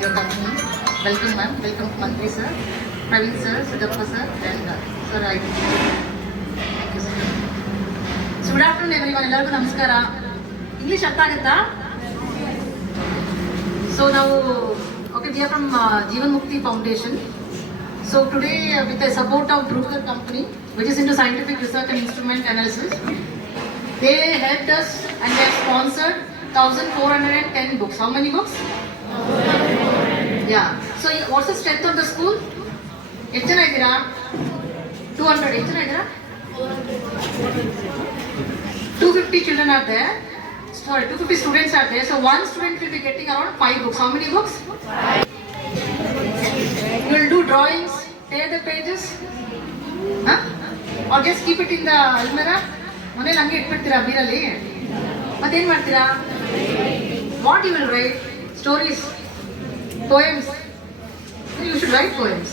your company. Welcome, ma'am. Welcome, Mantri sir, Praveen sir, Sudappa sir, and sir. Thank you, sir. So good afternoon, everyone. Ellargu namaskara. English artha agutta? So now, okay, we are from Jeevan Mukti Foundation. So today, with the support of Bruker Company, which is into scientific research and instrument analysis, they helped us and they have sponsored 1,410 books. How many books? Yeah. So what's the strength of the school? ಎಷ್ಟು ಜನ ಇದ್ದೀರಾ? 200. ಎಷ್ಟು ಜನ ಇದ್ದೀರಾ? 250 children are there. Sorry, 250 students are there. So one student will be getting around 5 books. How many books? 5. You will do drawings, tear the pages, huh? Or just keep it in the almirah. ಮನೇಲಿ ಹಂಗೆ ಇಟ್ಬಿಡ್ತೀರಾ ಬೀರಲ್ಲಿ? ಮತ್ತೇನು ಮಾಡ್ತೀರಾ? What you will write? Stories, poems. You should write poems.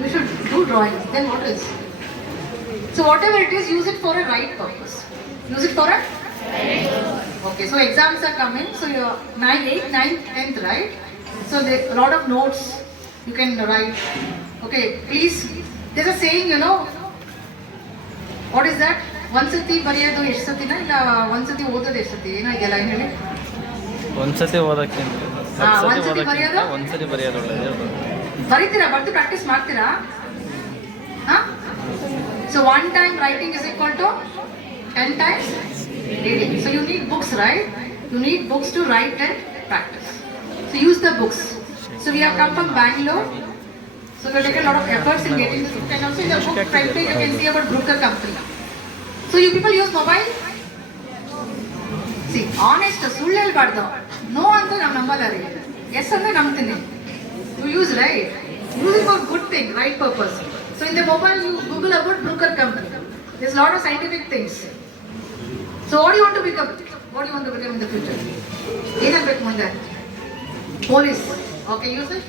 You should do drawings. Then what else? So whatever it is, use it for a right purpose. Use it for a okay. So exams are coming. So you're 9, 8, 9, 10th, right? So there a lot of notes you can write. Okay, please. There's a saying, you know. What is that? ಒಂದ್ಸತಿ ಬರೆಯೋದು ಎಷ್ಟು ಸತಿನ ಇಲ್ಲ ಒಂದ್ಸತಿ ಓದೋದು ಎಷ್ಟು ಸತಿ ಏನೋ ಇದೆಯಲ್ಲ ಏನು ಹೇಳಿ ಒಂದ್ಸತಿ ಓದಕ್ಕೆ ಒಂದ್ಸತಿ ಬರೆಯೋದು ಒಂದ್ಸತಿ ಬರೆಯೋದು ಬರೀತೀರಾ ಬರ್ದು ಪ್ರಾಕ್ಟೀಸ್ ಮಾಡ್ತೀರಾ so one time writing is equal to 10 times reading. So you need books, right? You need books to write and practice. So use the books. So we have come from Bangalore. So we take a lot of efforts in getting this book. And also in the book front page you can see about Bruker Company. So you people use mobile? See, honest, ಸುಳ್ಳು ಹೇಳ್ಬಾರ್ದು. No ಅಂತ ನಾವು ನಂಬಲ್ಲ ರೀ. Yes ಅಂದ್ರೆ ನಂಬ್ತೀನಿ. You use right. Use it for good thing, right purpose. So in the mobile you Google about Bruker Company. There's a lot of scientific things. So what do you want to become? What do you want to become in the future? ಏನಾಗಬೇಕು ಮುಂದೆ? Police. Okay, use it.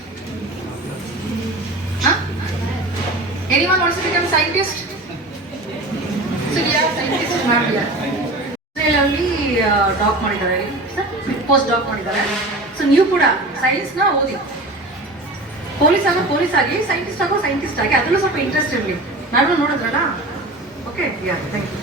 Huh? Anyone wants to become a scientist? So we are scientists, ma'am. Israelಲ್ಲಿ doc ಮಾಡಿದ್ದಾರೆ sir, postdoc ಮಾಡಿದ್ದಾರೆ. So ನೀವು ಕೂಡ ಸೈನ್ಸ್ನ ಓದಿ, police ಆಗೋ police ಆಗಿ, ಸೈಂಟಿಸ್ಟ್ ಆಗೋ ಸೈಂಟಿಸ್ಟ್ ಆಗಿ, ಅದರಲ್ಲೂ ಸ್ವಲ್ಪ ಇಂಟ್ರೆಸ್ಟ್ ಇರಲಿ. ನಾನು ನೋಡಿದ್ರಲ್ಲ. Okay, yeah, thank you.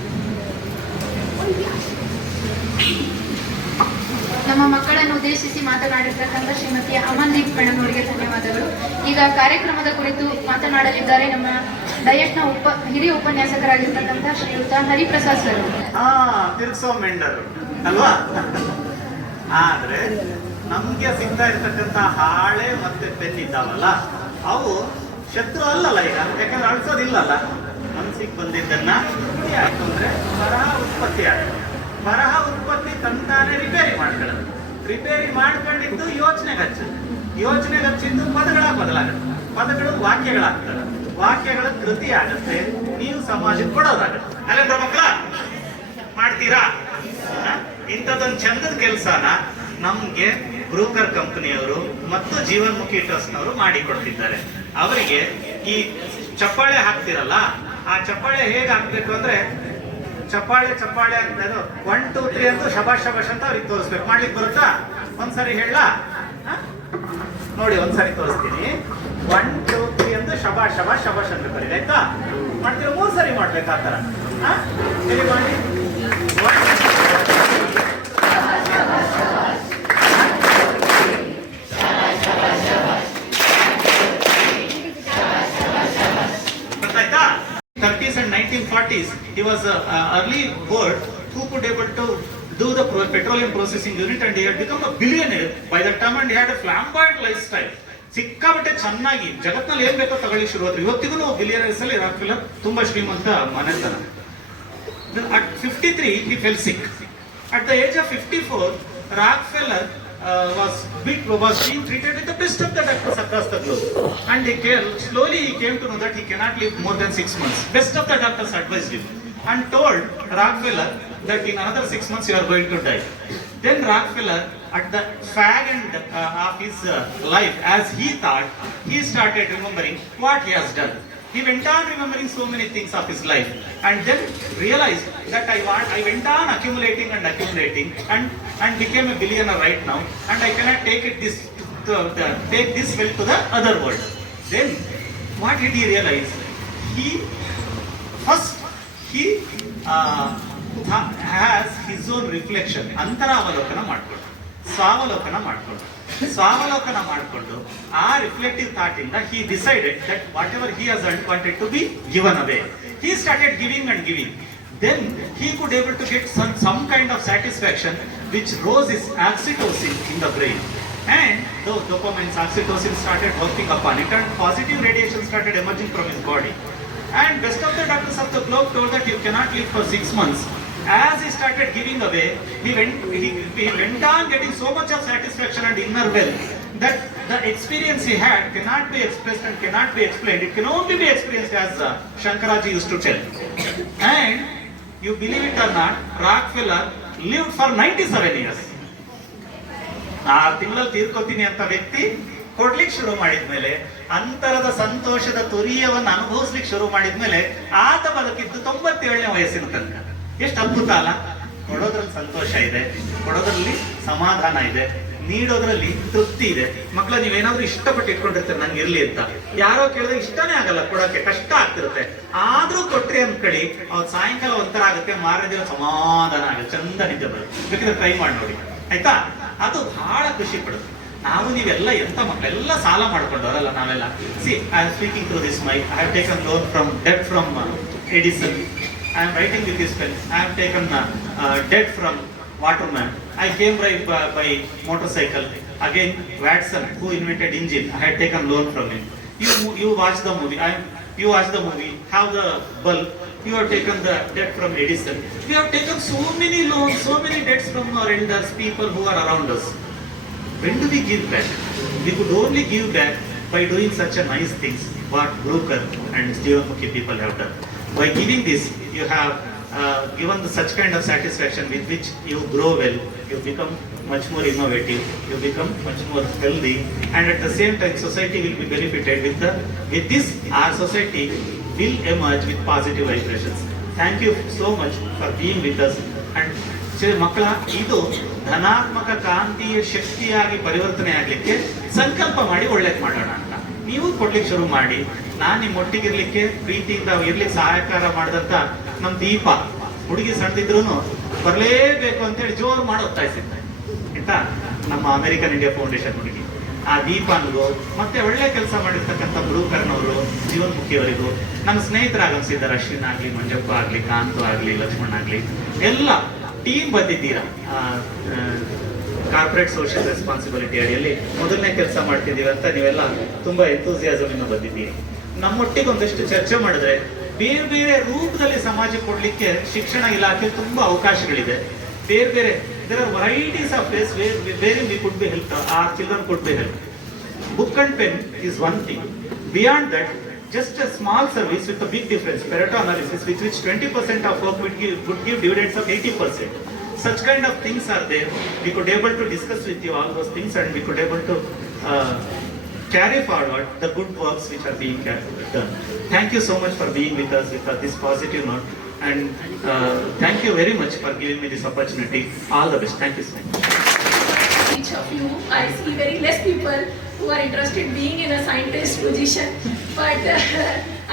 ನಮ್ಮ ಮಕ್ಕಳನ್ನು ಉದ್ದೇಶಿಸಿ ಮಾತನಾಡಿರ್ತಕ್ಕಂಥ ಶ್ರೀಮತಿ ಅಮನ್ದೀಪ್ ಮೇಡಮ್ ಅವರಿಗೆ ಧನ್ಯವಾದಗಳು. ಈಗ ಕಾರ್ಯಕ್ರಮದ ಕುರಿತು ಮಾತನಾಡಲಿದ್ದಾರೆ ನಮ್ಮ ಡಯಟ್ನ ಹಿರಿಯ ಉಪನ್ಯಾಸಕರಾಗಿರ್ತಕ್ಕಂಥ ಶ್ರೀಯುತ ಹರಿಪ್ರಸಾದ್ ಸರ್. ತಿರ್ಸೋ ಮೆಂಡರು ಅಲ್ವಾ? ಆದ್ರೆ ನಮ್ಗೆ ಸಿಗ್ತಾ ಇರ್ತಕ್ಕಂಥ ಹಾಳೆ ಮತ್ತೆ ಪೆನ್ ಇದ್ದಾವಲ್ಲ, ಅವು ಶತ್ರು ಅಲ್ಲಲ್ಲ ಈಗ, ಯಾಕಂದ್ರೆ ಅಳ್ಸೋದಿಲ್ಲಲ್ಲ. ಮನ್ಸಿಗೆ ಬಂದಿದ್ದನ್ನ ಆಯ್ತು ಅಂದ್ರೆ ಬರಹ ಉತ್ಪತ್ತಿ ಆಗುತ್ತೆ. ಬರಹ ಉತ್ಪತ್ತಿ ತಂತಾನೆ ರಿಪೇರಿ ಮಾಡ್ಕೊಳ್ಳೋದು. ರಿಪೇರಿ ಮಾಡ್ಕೊಂಡಿದ್ದು ಯೋಚನೆಗೆ ಹಚ್ಚಿದ್ದು ಪದಗಳಾಗಿ ಬದಲಾಗುತ್ತೆ. ಪದಗಳು ವಾಕ್ಯಗಳಾಗ್ತವೆ. ವಾಕ್ಯಗಳ ಕೃತಿ ಆಗುತ್ತೆ. ನೀವು ಸಮಾಜಕ್ಕೆ ಕೊಡೋದಾಗುತ್ತೆ. ಅಲ್ಲೇನ್ರ ಮಕ್ಕಳ ಮಾಡ್ತೀರಾ? ಇಂಥದ್ದೊಂದು ಚಂದದ ಕೆಲಸನ ನಮ್ಗೆ ಬ್ರೂಕರ್ ಕಂಪನಿಯವರು ಮತ್ತು ಜೀವನ್ಮುಖಿ ಟ್ರಸ್ಟ್ನವರು ಮಾಡಿಕೊಡ್ತಿದ್ದಾರೆ. ಅವರಿಗೆ ಈ ಚಪ್ಪಾಳೆ ಹಾಕ್ತಿರಲ್ಲ, ಆ ಚಪ್ಪಾಳೆ ಹೇಗೆ ಹಾಕ್ಬೇಕು ಅಂದ್ರೆ ಚಪ್ಪಾಳೆ ಅಂತ 1 2 3 ಅಂತ ಶಬಾಷ್ ಅಂತ ಅವ್ರಿಗೆ ತೋರಿಸ್ಬೇಕು. ಮಾಡ್ಲಿಕ್ಕೆ ಬರುತ್ತಾ? ಒಂದ್ಸರಿ ಹೇಳ ನೋಡಿ, ಒಂದ್ಸರಿ ತೋರಿಸ್ತೀನಿ. 1 2 3 ಅಂತ ಶಬಾಷ್ ಅಂತ ಬರೀ, ಆಯ್ತಾ? ಮಾಡ್ತೀರ? 3 ಸರಿ ಮಾಡ್ಬೇಕು ಆ ತರ. ಹೇಳಿ ಮಾಡಿ. ಗೊತ್ತಾಯ್ತಾ? 30s and 1940s, he was an early bird who could able to do the petroleum processing unit, and he had become a billionaire by that time, and he had a flamboyant lifestyle. ಸಿಕ್ಕಾಬಟ್ಟೆ ಚೆನ್ನಾಗಿ ಜಗತ್ನಲ್ಲಿ ಏನ್ ಬೇಕೋ ತಗೊಳ್ಳಿ ಶುರು ಆದ್ರು. ಇವತ್ತಿಗೂ billionaires ಅಲ್ಲಿ Rockefeller ತುಂಬಾ ಶ್ರೀಮಂತ ಮನೆತನ. At 53 he fell sick. At the age of 54, Rockefeller was being treated with the best of the doctors across the globe, and slowly he came to know that he cannot live more than 6 months. Best of the doctors advised him and told Rockefeller that in another 6 months you are going to die. Then Rockefeller, at the fag end of his life, as he thought, he started remembering what he has done. He went on remembering so many things of his life, and then realized that I went on accumulating and became a billionaire right now, and I cannot take it take this well to the other world. Then what did he realize? He has his own reflection, ಅಂತರಾವಲೋಕನ ಮಾಡ್ಕೊಂಡು ಸ್ವಾವಲೋಕನ ಮಾಡಿಕೊಂಡು ಆ reflective thought ಇಂದ he decided that whatever he has earned wanted to be given away. He started giving and giving. Then he could able to get some kind of satisfaction which rose his oxytocin in the brain. And those dopamine, oxytocin started working upon it, and positive radiation started emerging from his body. And best of the doctors of the globe told that you cannot live for 6 months. As he started giving away, he went on getting so much of satisfaction and inner wealth that the experience he had cannot be expressed and cannot be explained. It can only be experienced as Shankaraji used to tell. And you believe it or not, Rockefeller lived for 97 years. 6 ತಿಂಗಳಲ್ಲಿ ತೀರ್ಕೋತೀನಿ ಅಂತ ವ್ಯಕ್ತಿ ಕೊಡ್ಲಿಕ್ಕೆ ಶುರು ಮಾಡಿದ್ಮೇಲೆ, ಅಂತರದ ಸಂತೋಷದ ತುರಿಯವನ್ನು ಅನುಭವಿಸ್ಲಿಕ್ಕೆ ಶುರು ಮಾಡಿದ್ಮೇಲೆ ಆತ ಬದುಕಿದ್ದು 97ನೇ ವಯಸ್ಸಿನ ತನಕ. ಎಷ್ಟು ಅದ್ಭುತ ಅಲ್ಲ? ಕೊಡೋದ್ರಲ್ಲಿ ಸಂತೋಷ ಇದೆ, ಕೊಡೋದ್ರಲ್ಲಿ ಸಮಾಧಾನ ಇದೆ, ನೀಡೋದ್ರಲ್ಲಿ ತೃಪ್ತಿ ಇದೆ. ಮಕ್ಕಳ, ನೀವೇನಾದ್ರೂ ಇಷ್ಟಪಟ್ಟು ಇಟ್ಕೊಂಡಿರ್ತೀರ ನಂಗೆ ಇರ್ಲಿ ಅಂತ, ಯಾರೋ ಕೇಳಿದ್ರೆ ಇಷ್ಟನೇ ಆಗಲ್ಲ, ಕೊಡೋಕೆ ಕಷ್ಟ ಆಗ್ತಿರುತ್ತೆ. ಆದ್ರೂ ಕೊಟ್ರಿ ಅಂದ್ಕಳಿ, ಅವ್ರು ಸಾಯಂಕಾಲ ಒಂಥರ ಆಗುತ್ತೆ, ಮಾರನೇ ದಿನ ಸಮಾಧಾನ ಆಗುತ್ತೆ, ಚಂದ ನಿದ್ದೆ ಬರುತ್ತೆ. ಬೇಕಿದ್ರೆ ಟ್ರೈ ಮಾಡಿ ನೋಡಿ, ಆಯ್ತಾ? ಅದು ಬಹಳ ಖುಷಿ ಪಡುತ್ತೆ. ನಾವು ನೀವೆಲ್ಲ ಎಂತ ಮಕ್ಕಳೆಲ್ಲ ಸಾಲ ಮಾಡ್ಕೊಂಡವರಲ್ಲ ನಾವೆಲ್ಲ. See, I am speaking through this mic. I have taken loan from debt from Edison. I am writing with this pen. I have taken debt from Waterman. I came by motorcycle. Again, Watson, who invented engine, I had taken loan from him. You watch the movie. You watch the movie. Have the bulb. You have taken the debt from Edison. We have taken so many loans, so many debts from our elders, people who are around us. When do we give back? We could only give back by doing such a nice things what Broker and Jeevanmukhi people have done. By giving this, you have given such kind of satisfaction with which you grow well, you become much more innovative, you become much more healthy, and at the same time society will be benefited with this. Our society will emerge with positive vibrations. Thank you so much for being with us. And ಮಕ್ಕಳ, ಇದು ಧನಾತ್ಮಕ ಕಾಂತೀಯ ಶಕ್ತಿಯಾಗಿ ಪರಿವರ್ತನೆ ಆಗ್ಲಿಕ್ಕೆ ಸಂಕಲ್ಪ ಮಾಡಿ ಒಳ್ಳೇದು ಮಾಡೋಣ ಅಂತ ನೀವು ಕೊಡ್ಲಿಕ್ಕೆ ಶುರು ಮಾಡಿ. ನಾನು ನಿಮ್ಮೊಟ್ಟಿಗಿರ್ಲಿಕ್ಕೆ, ಪ್ರೀತಿಯಿಂದ ಇರ್ಲಿಕ್ಕೆ ಸಹಾಯಕಾರ ಮಾಡಿದಂತ ನಮ್ ದೀಪ, ಹುಡುಗಿ ಸಣ್ಣದಿದ್ರು ಬರಲೇಬೇಕು ಅಂತೇಳಿ ಜೋರು ಮಾಡಿ ಒತ್ತಾಯಿಸಿದ್ದೆ ಆಯ್ತಾ, ನಮ್ಮ ಅಮೆರಿಕನ್ ಇಂಡಿಯಾ ಫೌಂಡೇಶನ್ ಹುಡುಗಿ. ಆ ದೀಪನ್ಗೂ ಮತ್ತೆ ಒಳ್ಳೆ ಕೆಲಸ ಮಾಡಿರ್ತಕ್ಕಂಥ ಬ್ರೂಕರ್ನವರು, ಜೀವನ್ಮುಖಿಯವರಿಗೂ, ನನ್ನ ಸ್ನೇಹಿತರಾಗಮಿಸಿದ್ದಾರೆ, ಅಶ್ವಿನ್ ಆಗ್ಲಿ, ಮಂಜಪ್ಪ ಆಗ್ಲಿ, ಕಾಂತು ಆಗ್ಲಿ, ಲಕ್ಷ್ಮಣ್ ಆಗ್ಲಿ, ಎಲ್ಲ ಟೀಮ್ ಬಂದಿದ್ದೀರಾ. ಕಾರ್ಪೊರೇಟ್ ಸೋಷಿಯಲ್ ರೆಸ್ಪಾನ್ಸಿಬಿಲಿಟಿ ಅಡಿಯಲ್ಲಿ ಮೊದಲನೇ ಕೆಲಸ ಮಾಡ್ತಿದ್ದೀವಿ ಅಂತ ನೀವೆಲ್ಲ ತುಂಬಾ ಎಂತೂಸಿಯಾಸಮ್ ಇಂದ ಬಂದಿದ್ದೀರಿ. ನಮ್ಮೊಟ್ಟಿಗೆ ಒಂದಷ್ಟು ಚರ್ಚೆ ಮಾಡಿದ್ರೆ ಬೇರೆ ಬೇರೆ ರೂಪದಲ್ಲಿ ಸಮಾಜಕ್ಕೆ ಕೊಡ್ಲಿಕ್ಕೆ ಶಿಕ್ಷಣ ಇಲಾಖೆ ತುಂಬಾ ಅವಕಾಶಗಳಿದೆ. ಬೇರೆ ಬೇರೆ there are varieties of ways where we could be helped, our children could be helped. Book and pen is one thing. Beyond that, just a small service with a big difference, Pareto analysis, with which 20% of work would give dividends of 80%. Such kind of things are there. We could able to discuss with you all those things, and we could able to carry forward the good works which are being done. Thank you so much for being with us with this positive note, and thank you very much for giving me this opportunity. All the best. Thank you so much. Each of you, I see very less people who are interested being in a scientist position, but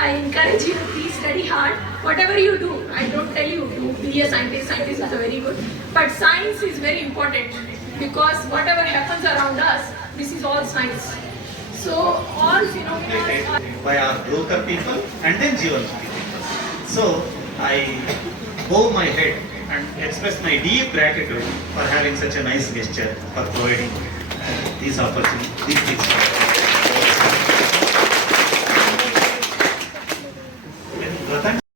I encourage you, please study hard. Whatever you do, I don't tell you to be a scientist. Scientist is a very good, but science is very important, because whatever happens around us, this is all science. So all phenomena are by our broker people and then Jeevanmukhi. So I bow my head and express my deep gratitude for having such a nice gesture, for providing these opportunities.